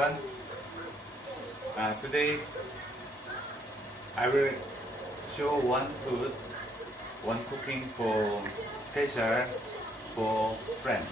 everyone. Today I will show one food, one cooking for special for friend.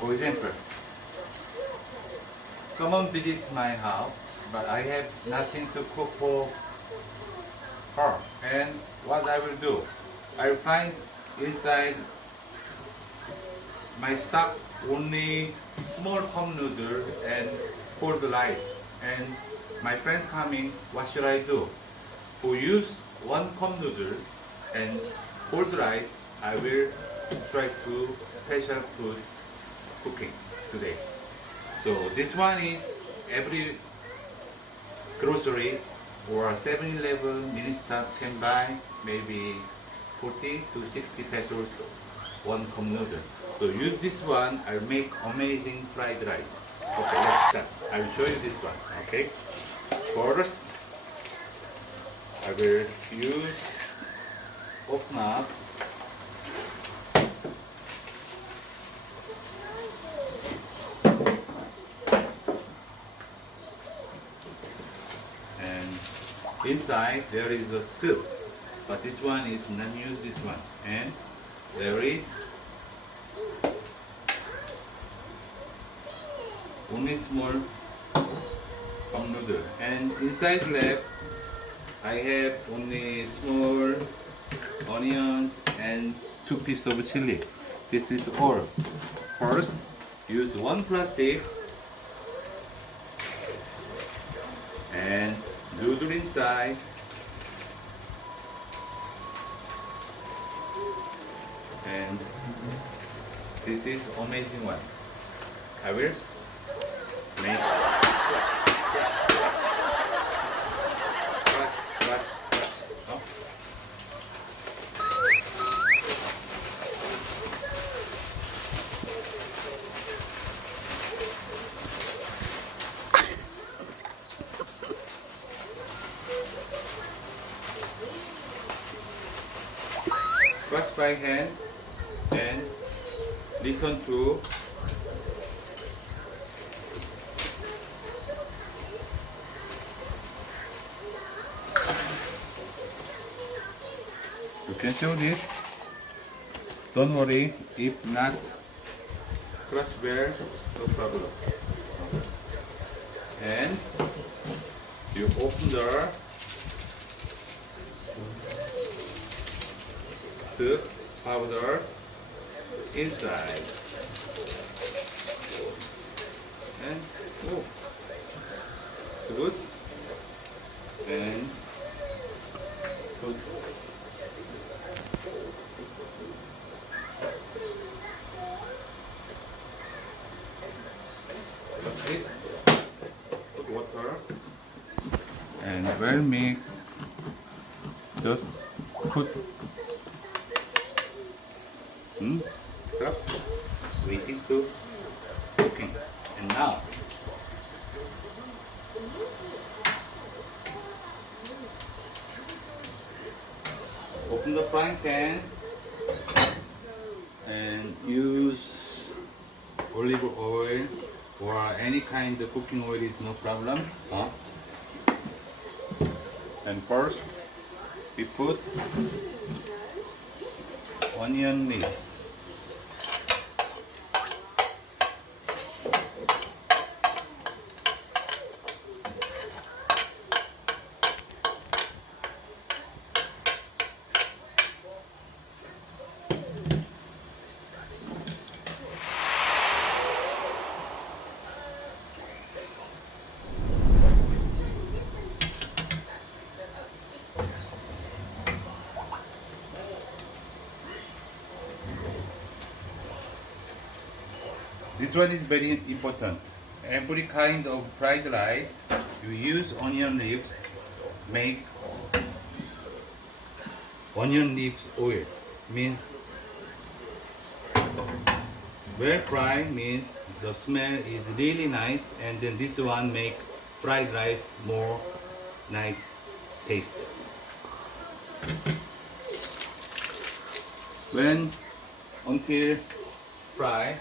For example, someone visit my house, but I have nothing to cook for her. And what I will do, I will find inside my stock only small cup noodle and cold rice. And my friend coming, what should I do? To use one cup noodle and cold rice, I will try to special food cooking today. So this one is every grocery or 7-Eleven mini stock can buy maybe 40 to 60 pesos one cup noodle. So use this one, I'll make amazing fried rice. Okay, let's start. I will show you this one. Okay. First, I will use open up and inside there is a soup, but this one is not use this one, and there is only small cup noodle, and inside left I have only small onions and 2 pieces of chili. This is all. First, use one plastic and noodle inside, and this is amazing one. I will make brush. Oh. Brush by hand and return to you can show this. Don't worry if not crush well, no problem. And you open the soup powder inside. And oh, good. And put water and well mix. Just put stop waiting to cooking. And now open the frying pan and use olive oil or any kind of cooking oil is no problem. And first we put onion leaves. This one is very important. Every kind of fried rice, you use onion leaves, make onion leaves oil. Means well fried means the smell is really nice, and then this one make fried rice more nice taste. When until fry,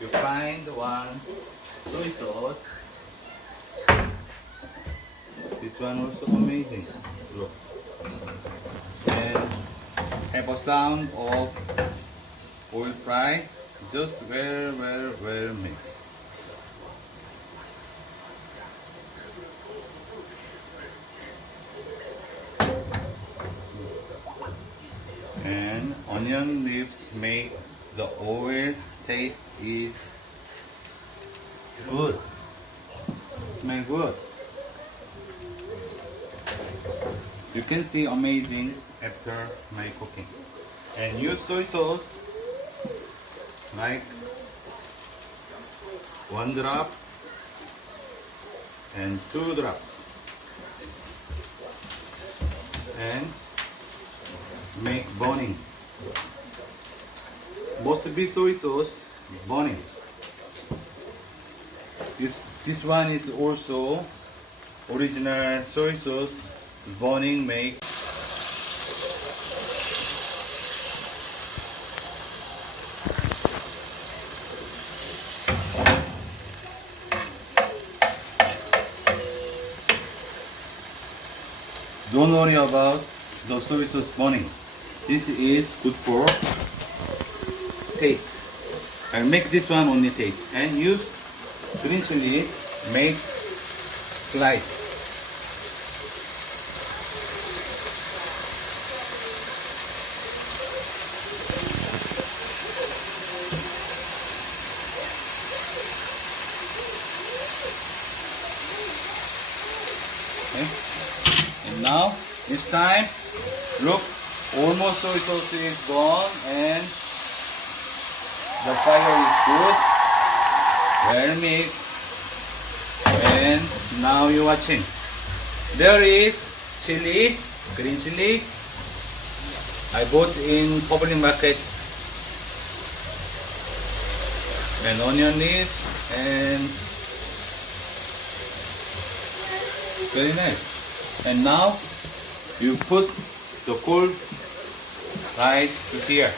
you find one soy sauce. This one also amazing. Look. And have a sound of oil fry. Just well mixed. And onion leaves make the oil taste is good. Smell good. You can see amazing after my cooking. And use soy sauce like 1 drop and 2 drops. And make burning. Must be soy sauce burning. This one is also original soy sauce burning make. Don't worry about the soy sauce burning. This is good for taste. I'll make this one only taste. And use green chili, make slice. Okay. And now it's time. Look, almost soy sauce is gone and the fire is good. Well mixed. And now you're watching. There is chili, green chili. I bought in public market. And onion leaves and very nice. And now you put the cold rice to here.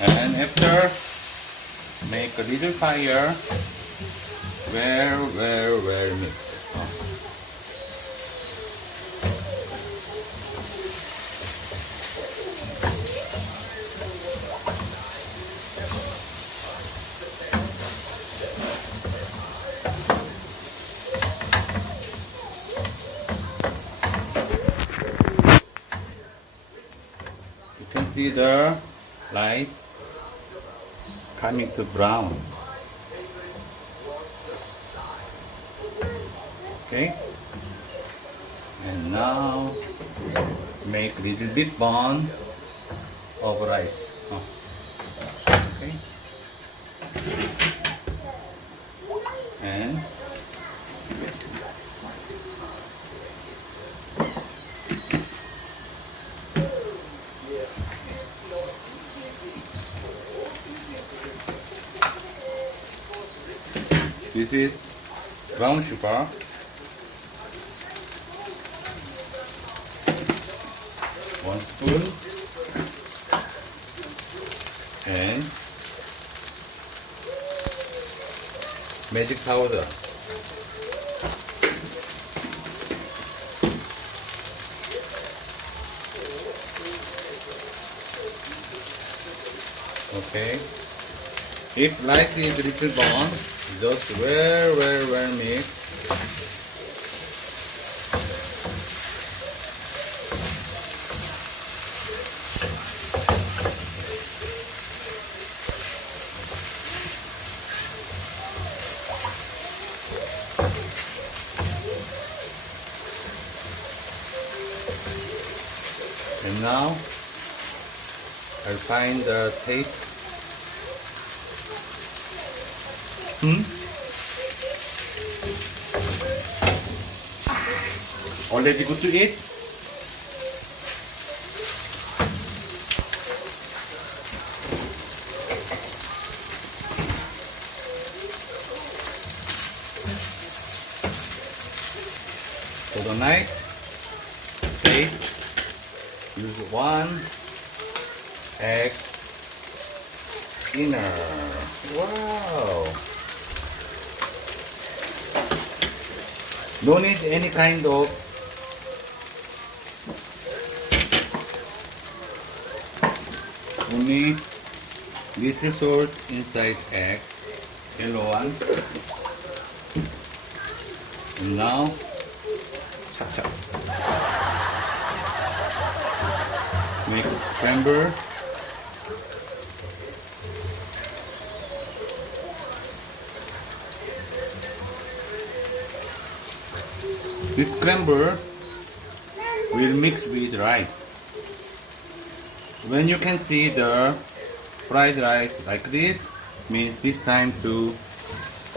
And after make a little fire, well mixed. You can see the rice coming to brown. Okay, and now make little bit bun of rice. Okay, and this is brown sugar. 1 spoon and magic powder. Okay. If rice is little brown, just well mix. And now I'll find the taste. Already good to eat? For the nice taste, use 1 egg dinner. Wow. No need any kind of only little salt inside egg, yellow one. And now chop chop. Make a scramble. This scramble will mix with rice. When you can see the fried rice like this, means this time to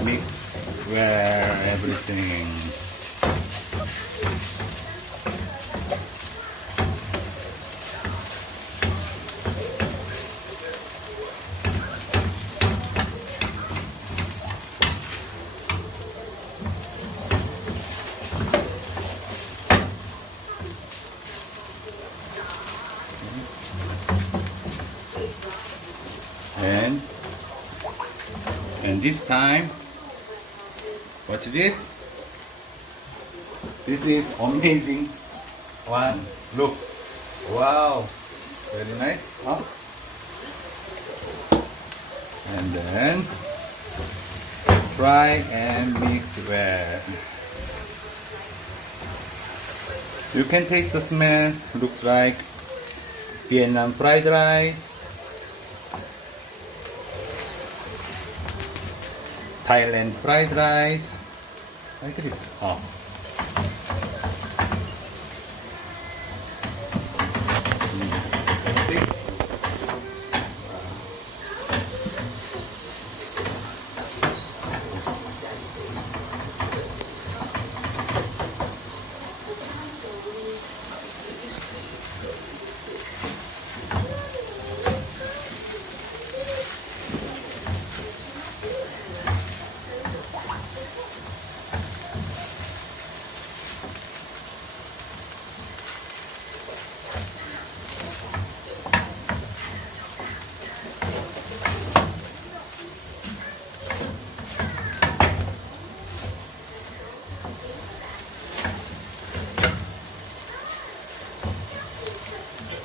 mix well everything. And this time, watch this. This is amazing one. Look, wow, very nice, huh? And then try and mix well. You can taste the smell. Looks like Vietnam fried rice, Thailand fried rice, like this. Oh. See?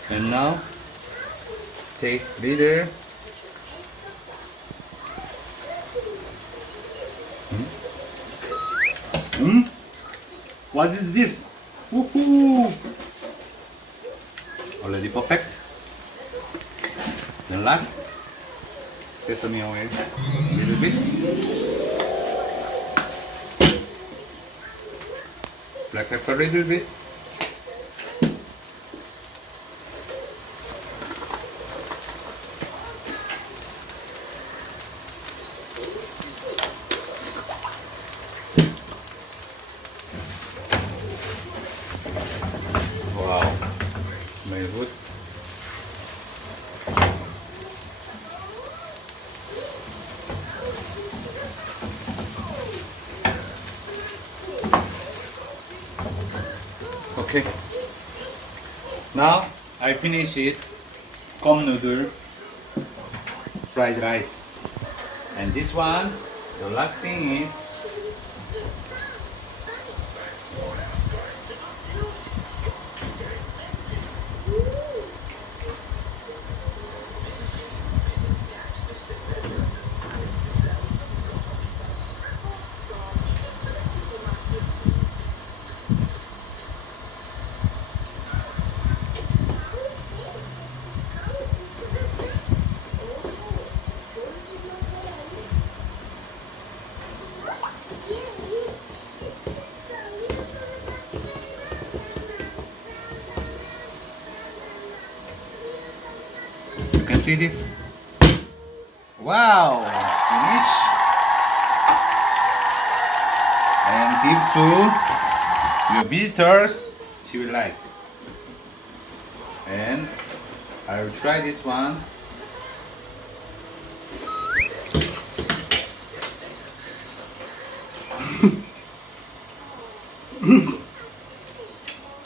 And now, taste little. What is this? Woohoo! Already perfect. The last sesame oil, a little bit. Black pepper a little bit. Wow, very good. Okay, now I finish it. Cup noodle, fried rice, and this one, the last thing is you can see this. Wow, finish. And give to your visitors, she will like. And I will try this one.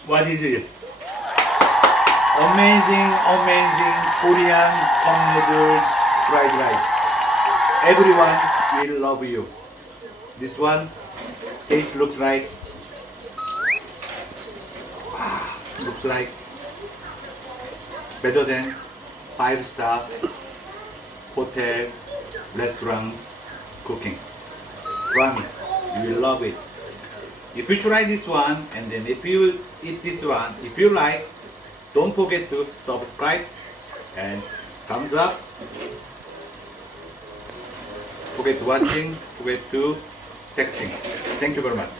What is this? Amazing, amazing Korean cup noodle fried rice. Everyone will love you. This one taste looks like better than 5-star hotel restaurants cooking. Promise, you will love it. If you try this one and then if you eat this one, if you like, don't forget to subscribe and thumbs up. Forget to watching, forget to texting. Thank you very much.